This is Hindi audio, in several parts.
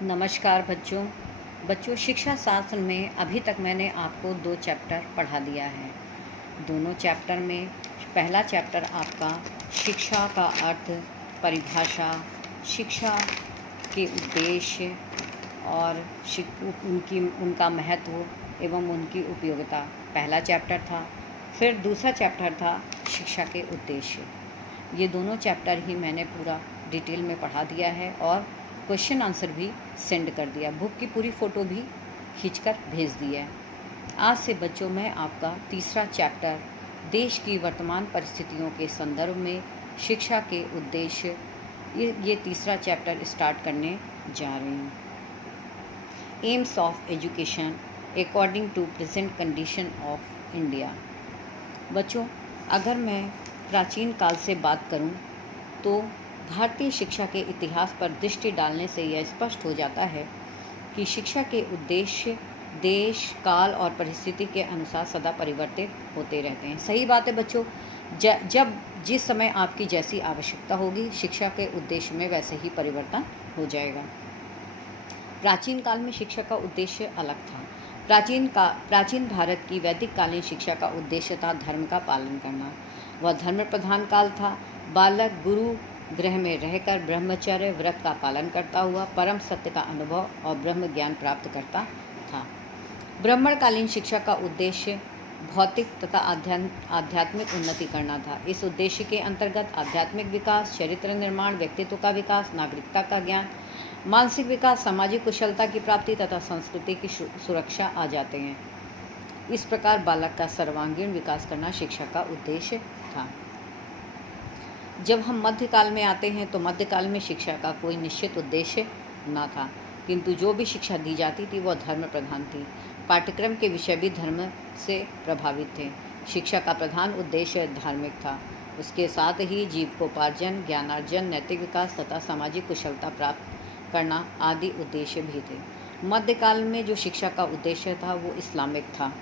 नमस्कार बच्चों। शिक्षा शास्त्र में अभी तक मैंने आपको 2 चैप्टर पढ़ा दिया है। दोनों चैप्टर में पहला चैप्टर आपका शिक्षा का अर्थ, परिभाषा, शिक्षा के उद्देश्य और उनका महत्व एवं उनकी उपयोगिता पहला चैप्टर था। फिर दूसरा चैप्टर था शिक्षा के उद्देश्य। ये दोनों चैप्टर ही मैंने पूरा डिटेल में पढ़ा दिया है और क्वेश्चन आंसर भी सेंड कर दिया। बुक की पूरी फ़ोटो भी खींचकर भेज दी है। आज से बच्चों मैं आपका तीसरा चैप्टर देश की वर्तमान परिस्थितियों के संदर्भ में शिक्षा के उद्देश्य, ये तीसरा चैप्टर स्टार्ट करने जा रही हूँ। Aims of education according to present condition of India. बच्चों, अगर मैं प्राचीन काल से बात करूँ तो भारतीय शिक्षा के इतिहास पर दृष्टि डालने से यह स्पष्ट हो जाता है कि शिक्षा के उद्देश्य देश, काल और परिस्थिति के अनुसार सदा परिवर्तित होते रहते हैं। सही बात है बच्चों। जब जिस समय आपकी जैसी आवश्यकता होगी, शिक्षा के उद्देश्य में वैसे ही परिवर्तन हो जाएगा। प्राचीन काल में शिक्षा का उद्देश्य अलग था। प्राचीन भारत की वैदिक कालीन शिक्षा का उद्देश्य था धर्म का पालन करना। वह धर्म प्रधान काल था। बालक गुरु गृह में रहकर ब्रह्मचर्य व्रत का पालन करता हुआ परम सत्य का अनुभव और ब्रह्म ज्ञान प्राप्त करता था। ब्राह्मणकालीन शिक्षा का उद्देश्य भौतिक तथा आध्यात्मिक उन्नति करना था। इस उद्देश्य के अंतर्गत आध्यात्मिक विकास, चरित्र निर्माण, व्यक्तित्व का विकास, नागरिकता का ज्ञान, मानसिक विकास, सामाजिक कुशलता की प्राप्ति तथा संस्कृति की सुरक्षा आ जाते हैं। इस प्रकार बालक का सर्वांगीण विकास करना शिक्षा का उद्देश्य था। जब हम मध्यकाल में आते हैं तो मध्यकाल में शिक्षा का कोई निश्चित उद्देश्य न था, किंतु जो भी शिक्षा दी जाती थी वह धर्म प्रधान थी। पाठ्यक्रम के विषय भी धर्म से प्रभावित थे। शिक्षा का प्रधान उद्देश्य धार्मिक था। उसके साथ ही जीविकोपार्जन, ज्ञानार्जन, नैतिक विकास तथा सामाजिक कुशलता प्राप्त करना आदि उद्देश्य भी थे। मध्यकाल में जो शिक्षा का उद्देश्य था वो इस्लामिक था।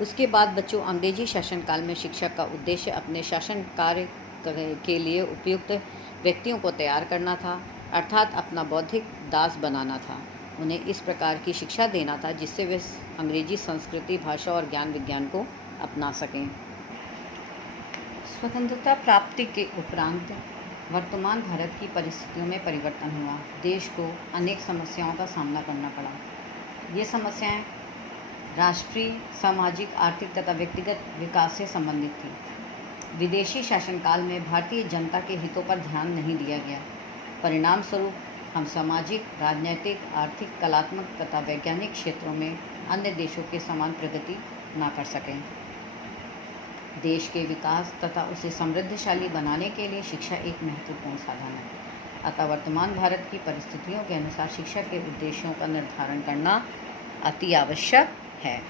उसके बाद बच्चों अंग्रेजी शासनकाल में शिक्षा का उद्देश्य अपने शासन कार्य के लिए उपयुक्त व्यक्तियों को तैयार करना था, अर्थात अपना बौद्धिक दास बनाना था। उन्हें इस प्रकार की शिक्षा देना था जिससे वे अंग्रेजी संस्कृति, भाषा और ज्ञान विज्ञान को अपना सकें। स्वतंत्रता प्राप्ति के उपरांत वर्तमान भारत की परिस्थितियों में परिवर्तन हुआ। देश को अनेक समस्याओं का सामना करना पड़ा। ये समस्याएं राष्ट्रीय, सामाजिक, आर्थिक तथा व्यक्तिगत विकास से संबंधित थी। विदेशी शासनकाल में भारतीय जनता के हितों पर ध्यान नहीं दिया गया। परिणाम स्वरूप हम सामाजिक, राजनैतिक, आर्थिक, कलात्मक तथा वैज्ञानिक क्षेत्रों में अन्य देशों के समान प्रगति न कर सकें। देश के विकास तथा उसे समृद्धशाली बनाने के लिए शिक्षा एक महत्वपूर्ण साधन है। अतः वर्तमान भारत की परिस्थितियों के अनुसार शिक्षा के उद्देश्यों का निर्धारण करना अति आवश्यक है।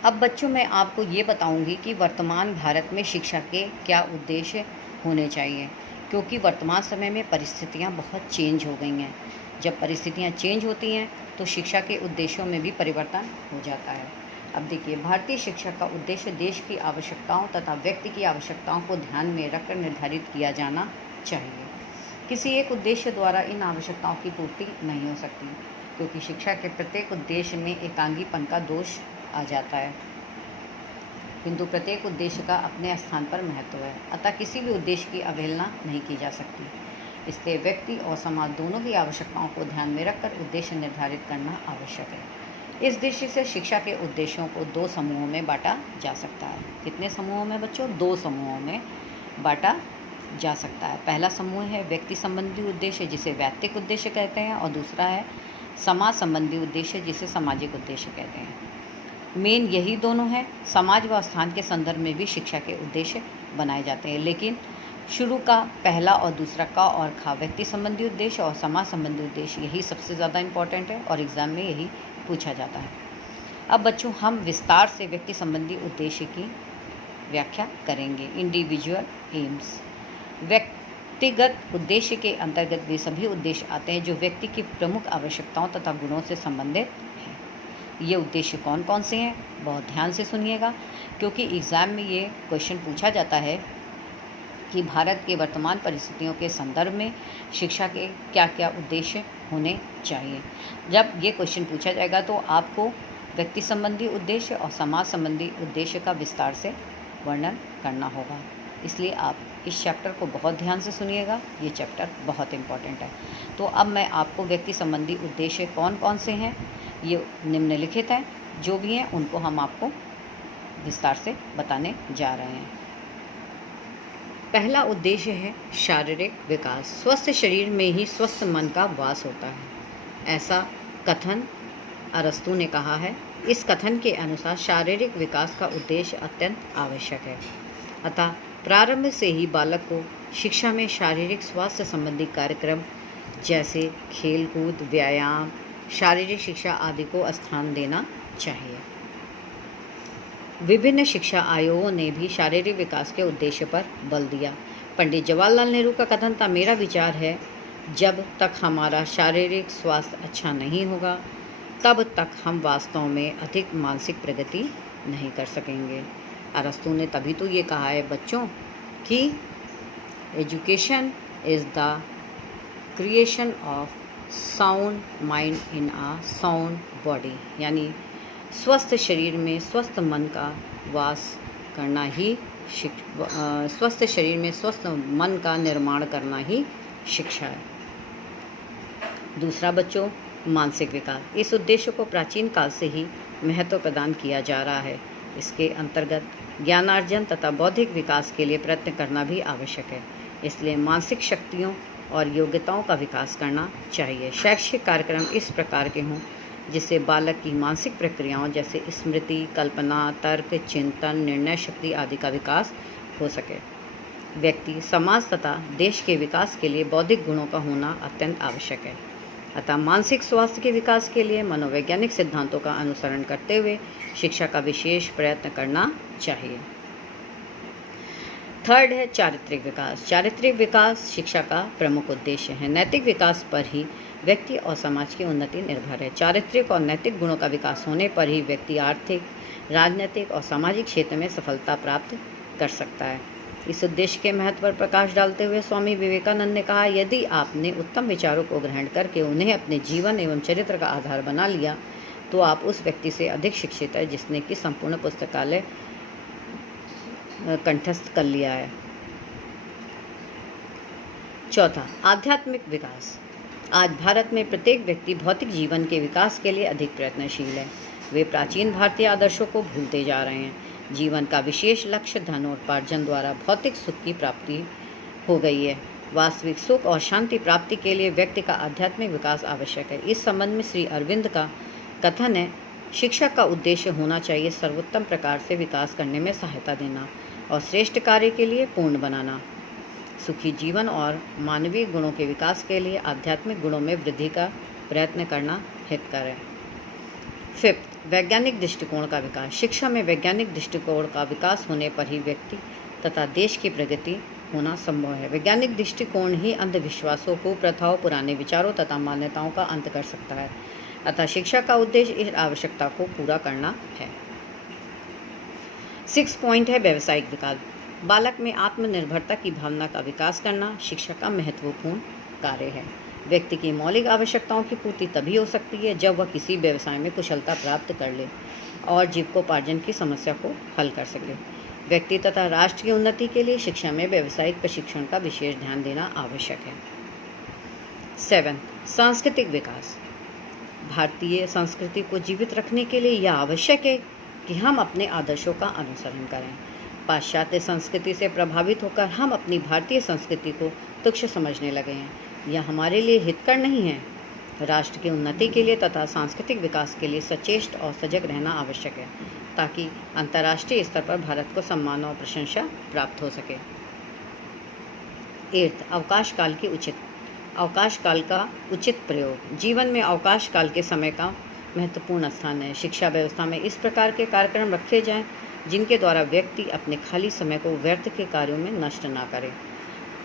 अब बच्चों मैं आपको ये बताऊंगी कि वर्तमान भारत में शिक्षा के क्या उद्देश्य होने चाहिए, क्योंकि वर्तमान समय में परिस्थितियाँ बहुत चेंज हो गई हैं। जब परिस्थितियाँ चेंज होती हैं तो शिक्षा के उद्देश्यों में भी परिवर्तन हो जाता है। अब देखिए, भारतीय शिक्षा का उद्देश्य देश की आवश्यकताओं तथा व्यक्ति की आवश्यकताओं को ध्यान में रखकर निर्धारित किया जाना चाहिए। किसी एक उद्देश्य द्वारा इन आवश्यकताओं की पूर्ति नहीं हो सकती, क्योंकि शिक्षा के प्रत्येक उद्देश्य में एकांगीपन का दोष आ जाता है, किंतु प्रत्येक उद्देश्य का अपने स्थान पर महत्व है। अतः किसी भी उद्देश्य की अवहेलना नहीं की जा सकती। इसलिए व्यक्ति और समाज दोनों की आवश्यकताओं को ध्यान में रखकर उद्देश्य निर्धारित करना आवश्यक है। इस दृष्टि से शिक्षा के उद्देश्यों को 2 समूहों में बांटा जा सकता है। कितने समूहों में बच्चों? 2 समूहों में बांटा जा सकता है। पहला समूह है व्यक्ति संबंधी उद्देश्य, जिसे वैयक्तिक उद्देश्य कहते हैं, और दूसरा है समाज संबंधी उद्देश्य, जिसे सामाजिक उद्देश्य कहते हैं। मेन यही दोनों हैं। समाज व स्थान के संदर्भ में भी शिक्षा के उद्देश्य बनाए जाते हैं, लेकिन शुरू का पहला और दूसरा का और खा, व्यक्ति संबंधी उद्देश्य और समाज संबंधी उद्देश्य, यही सबसे ज़्यादा इम्पॉर्टेंट है और एग्ज़ाम में यही पूछा जाता है। अब बच्चों हम विस्तार से व्यक्ति संबंधी उद्देश्य की व्याख्या करेंगे। Individual AIIMS. व्यक्तिगत उद्देश्य के अंतर्गत वे सभी उद्देश्य आते हैं जो व्यक्ति की प्रमुख आवश्यकताओं तथा गुणों से संबंधित हैं। ये उद्देश्य कौन कौन से हैं? बहुत ध्यान से सुनिएगा, क्योंकि एग्ज़ाम में ये क्वेश्चन पूछा जाता है कि भारत के वर्तमान परिस्थितियों के संदर्भ में शिक्षा के क्या क्या उद्देश्य होने चाहिए। जब ये क्वेश्चन पूछा जाएगा तो आपको व्यक्ति संबंधी उद्देश्य और समाज संबंधी उद्देश्य का विस्तार से वर्णन करना होगा। इसलिए आप इस चैप्टर को बहुत ध्यान से सुनिएगा, ये चैप्टर बहुत इम्पॉर्टेंट है। तो अब मैं आपको व्यक्ति संबंधी उद्देश्य कौन कौन से हैं ये निम्नलिखित हैं, जो भी हैं उनको हम आपको विस्तार से बताने जा रहे हैं। पहला उद्देश्य है शारीरिक विकास। स्वस्थ शरीर में ही स्वस्थ मन का वास होता है, ऐसा कथन अरस्तु ने कहा है। इस कथन के अनुसार शारीरिक विकास का उद्देश्य अत्यंत आवश्यक है। अतः प्रारंभ से ही बालक को शिक्षा में शारीरिक स्वास्थ्य संबंधी कार्यक्रम जैसे खेलकूद, व्यायाम, शारीरिक शिक्षा आदि को स्थान देना चाहिए। विभिन्न शिक्षा आयोगों ने भी शारीरिक विकास के उद्देश्य पर बल दिया। पंडित जवाहरलाल नेहरू का कथन था, मेरा विचार है जब तक हमारा शारीरिक स्वास्थ्य अच्छा नहीं होगा तब तक हम वास्तव में अधिक मानसिक प्रगति नहीं कर सकेंगे। अरस्तु ने तभी तो ये कहा है बच्चों कि education is the creation of sound mind in a sound body, यानी स्वस्थ शरीर में स्वस्थ मन का वास करना ही स्वस्थ शरीर में स्वस्थ मन का निर्माण करना ही शिक्षा है। दूसरा बच्चों, मानसिक विकास। इस उद्देश्य को प्राचीन काल से ही महत्व प्रदान किया जा रहा है। इसके अंतर्गत ज्ञानार्जन तथा बौद्धिक विकास के लिए प्रयत्न करना भी आवश्यक है। इसलिए मानसिक शक्तियों और योग्यताओं का विकास करना चाहिए। शैक्षिक कार्यक्रम इस प्रकार के हों जिससे बालक की मानसिक प्रक्रियाओं जैसे स्मृति, कल्पना, तर्क, चिंतन, निर्णय शक्ति आदि का विकास हो सके। व्यक्ति, समाज तथा देश के विकास के लिए बौद्धिक गुणों का होना अत्यंत आवश्यक है। अतः मानसिक स्वास्थ्य के विकास के लिए मनोवैज्ञानिक सिद्धांतों का अनुसरण करते हुए शिक्षा का विशेष प्रयत्न करना चाहिए। थर्ड है चारित्रिक विकास। चारित्रिक विकास शिक्षा का प्रमुख उद्देश्य है। नैतिक विकास पर ही व्यक्ति और समाज की उन्नति निर्भर है। चारित्रिक और नैतिक गुणों का विकास होने पर ही व्यक्ति आर्थिक, राजनीतिक और सामाजिक क्षेत्र में सफलता प्राप्त कर सकता है। इस उद्देश्य के महत्व पर प्रकाश डालते हुए स्वामी विवेकानंद ने कहा, यदि आपने उत्तम विचारों को ग्रहण करके उन्हें अपने जीवन एवं चरित्र का आधार बना लिया तो आप उस व्यक्ति से अधिक शिक्षित है जिसने कि संपूर्ण पुस्तकालय कंठस्थ कर लिया है। चौथा, आध्यात्मिक विकास। आज भारत में प्रत्येक व्यक्ति भौतिक जीवन के विकास के लिए अधिक प्रयत्नशील है। वे प्राचीन भारतीय आदर्शों को भूलते जा रहे हैं। जीवन का विशेष लक्ष्य धन और उपार्जन द्वारा भौतिक सुख की प्राप्ति हो गई है। वास्तविक सुख और शांति प्राप्ति के लिए व्यक्ति का आध्यात्मिक विकास आवश्यक है। इस संबंध में श्री अरविंद का कथन है, शिक्षा का उद्देश्य होना चाहिए सर्वोत्तम प्रकार से विकास करने में सहायता देना और श्रेष्ठ कार्य के लिए पूर्ण बनाना। सुखी जीवन और मानवीय गुणों के विकास के लिए आध्यात्मिक गुणों में वृद्धि का प्रयत्न करना हितकर है। फिफ्थ, वैज्ञानिक दृष्टिकोण का विकास। शिक्षा में वैज्ञानिक दृष्टिकोण का विकास होने पर ही व्यक्ति तथा देश की प्रगति होना संभव है। वैज्ञानिक दृष्टिकोण ही अंधविश्वासों, कुप्रथाओं, पुराने विचारों तथा मान्यताओं का अंत कर सकता है। अतः शिक्षा का उद्देश्य इस आवश्यकता को पूरा करना है। 6 पॉइंट है व्यावसायिक विकास। बालक में आत्मनिर्भरता की भावना का विकास करना शिक्षा का महत्वपूर्ण कार्य है। व्यक्ति की मौलिक आवश्यकताओं की पूर्ति तभी हो सकती है जब वह किसी व्यवसाय में कुशलता प्राप्त कर ले और जीविकोपार्जन की समस्या को हल कर सके। व्यक्ति तथा राष्ट्र की उन्नति के लिए शिक्षा में व्यावसायिक प्रशिक्षण का विशेष ध्यान देना आवश्यक है। 7, सांस्कृतिक विकास। भारतीय संस्कृति को जीवित रखने के लिए यह आवश्यक है कि हम अपने आदर्शों का अनुसरण करें। पाश्चात्य संस्कृति से प्रभावित होकर हम अपनी भारतीय संस्कृति को तुच्छ समझने लगे हैं। यह हमारे लिए हितकर नहीं है। राष्ट्र की उन्नति के लिए तथा सांस्कृतिक विकास के लिए सचेष्ट और सजग रहना आवश्यक है ताकि अंतर्राष्ट्रीय स्तर पर भारत को सम्मान और प्रशंसा प्राप्त हो सके। 8, अवकाश काल का उचित प्रयोग। जीवन में अवकाश काल के समय का महत्वपूर्ण स्थान है। शिक्षा व्यवस्था में इस प्रकार के कार्यक्रम रखे जाएं जिनके द्वारा व्यक्ति अपने खाली समय को व्यर्थ के कार्यों में नष्ट ना करे।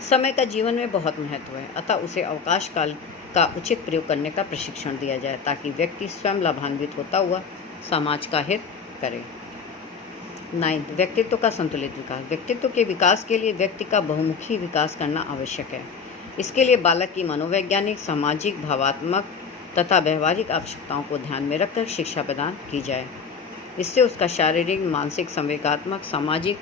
समय का जीवन में बहुत महत्व है, अतः उसे अवकाश काल का उचित प्रयोग करने का प्रशिक्षण दिया जाए ताकि व्यक्ति स्वयं लाभान्वित होता हुआ समाज का हित करे। 9, व्यक्तित्व का संतुलित विकास। व्यक्तित्व के विकास के लिए व्यक्ति का बहुमुखी विकास करना आवश्यक है। इसके लिए बालक की मनोवैज्ञानिक, सामाजिक, भावात्मक तथा व्यवहारिक आवश्यकताओं को ध्यान में रखकर शिक्षा प्रदान की जाए। इससे उसका शारीरिक, मानसिक, संवेगात्मक, सामाजिक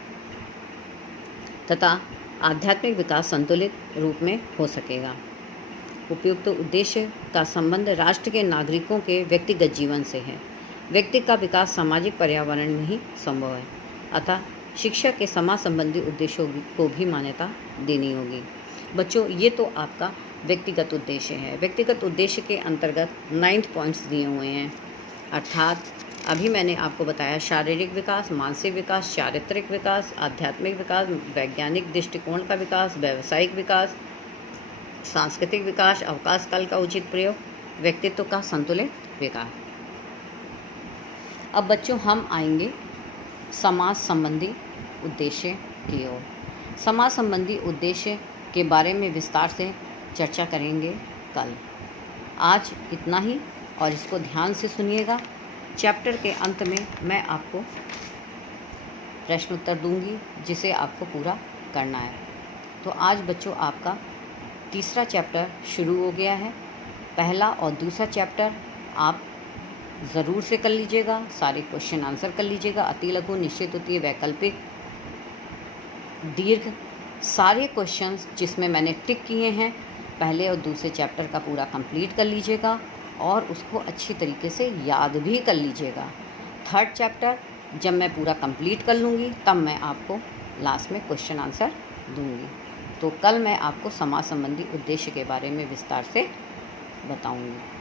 तथा आध्यात्मिक विकास संतुलित रूप में हो सकेगा। उपयुक्त उद्देश्य का संबंध राष्ट्र के नागरिकों के व्यक्तिगत जीवन से है। व्यक्ति का विकास सामाजिक पर्यावरण में ही संभव है, अतः शिक्षा के समाज संबंधी उद्देश्यों को भी मान्यता देनी होगी। बच्चों, ये तो आपका व्यक्तिगत उद्देश्य है। व्यक्तिगत उद्देश्य के अंतर्गत 9 पॉइंट्स दिए हुए हैं, अर्थात अभी मैंने आपको बताया शारीरिक विकास, मानसिक विकास, चारित्रिक विकास, आध्यात्मिक विकास, वैज्ञानिक दृष्टिकोण का विकास, व्यावसायिक विकास, सांस्कृतिक विकास, अवकाश काल का उचित प्रयोग, व्यक्तित्व का संतुलित विकास। अब बच्चों हम आएंगे समाज संबंधी उद्देश्य की ओर। समाज संबंधी उद्देश्य के बारे में विस्तार से चर्चा करेंगे कल। आज इतना ही, और इसको ध्यान से सुनिएगा। चैप्टर के अंत में मैं आपको प्रश्न उत्तर दूंगी, जिसे आपको पूरा करना है। तो आज बच्चों आपका तीसरा चैप्टर शुरू हो गया है। पहला और दूसरा चैप्टर आप ज़रूर से कर लीजिएगा, सारे क्वेश्चन आंसर कर लीजिएगा। अति लघु, निश्चित उत्तीय, वैकल्पिक, दीर्घ, सारे क्वेश्चंस जिसमें मैंने टिक किए हैं पहले और दूसरे चैप्टर का पूरा कंप्लीट कर लीजिएगा और उसको अच्छी तरीके से याद भी कर लीजिएगा। थर्ड चैप्टर जब मैं पूरा कंप्लीट कर लूँगी तब मैं आपको लास्ट में क्वेश्चन आंसर दूँगी। तो कल मैं आपको समाज संबंधी उद्देश्य के बारे में विस्तार से बताऊँगी।